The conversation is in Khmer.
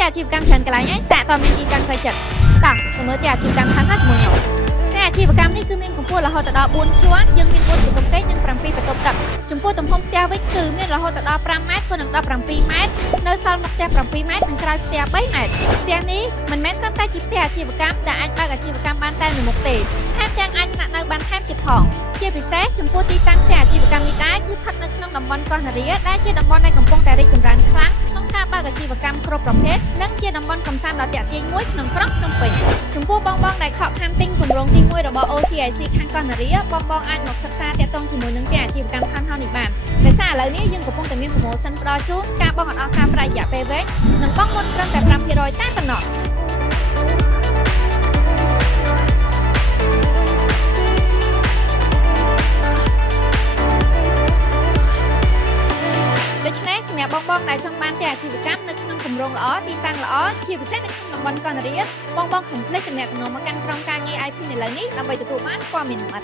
តែអាជីវកម្មច្រើនកន្លែងហើយតែអត់មានទីតាំងផ្លូវចិត្តតោះទៅមើលទីអាជីវកម្មខាងណាជាមួយខ្ញុំតែអាជីវកម្មនេះគឺមានកម្ពស់រហូតដល់4ជាន់យើងមាន4បន្ទប់កេងនិង7បន្ទប់ទឹកចំពោះទំហំផ្ទះវិញគឺមានរហូតដល់5ម៉ែត្រគុណនឹង17ម៉ែត្រនៅសល់មុខផ្ទះ7ម៉ែត្រនិងក្រោយផ្ទះ3ម៉ែត្រផ្ទះនេះមិនមែនត្រឹមតែជាផ្ទះអាជីវកម្មដែលអាចបើកអាជីវកម្មបានតែមួយមុខទេថែមទាំងអាចស្នាក់នៅបានថែមទៀតផងជាពិសេសចំពោះទីតាំងផ្ទះអាជីវកម្មនេះដែរគឺស្ថិតនៅក្នុងតំបន់កោះនរាដែលជាតំបន់ដែលកំពុងតែរីកចម្រើនខ្លាំងក្នុងការបើកអាជីវកម្មគ្រប់ប្រភេទនិងជាតំបន់កំសាន្តដ៏ទាក់ទាញមួយក្នុងក្រុងភ្នំពេញចំពោះបងដែលខកខានទិញគម្រោងទី1របស់ OCIC ខាងកោះនរាបងអាចមកសិក្សាទាក់ទងជាមួយនឹងអាជីវកម្មខាងនេះបានដោយសារឥឡូវនេះយើងកំពុងតែមាន promotion ផ្ដល់ជូនការបង់អត់អស់ការប្រាក់រយៈពេលវែងនិងបង់មុនត្រឹមតែ 5% តែប៉ុណ្ណោះដូច្នេះសម្រាប់បងដែលចង់បានអាជីវកម្មនៅក្នុងគម្រោងល្អទីតាំងល្អជាពិសេសនៅក្នុងតំបន់កោះនរាបងកុំភ្លេចទំនាក់ទំនងមកកាន់ក្រុមការងារ IP នៅលើនេះដើម្បីទទួលបានព័ត៌មានលម្អិត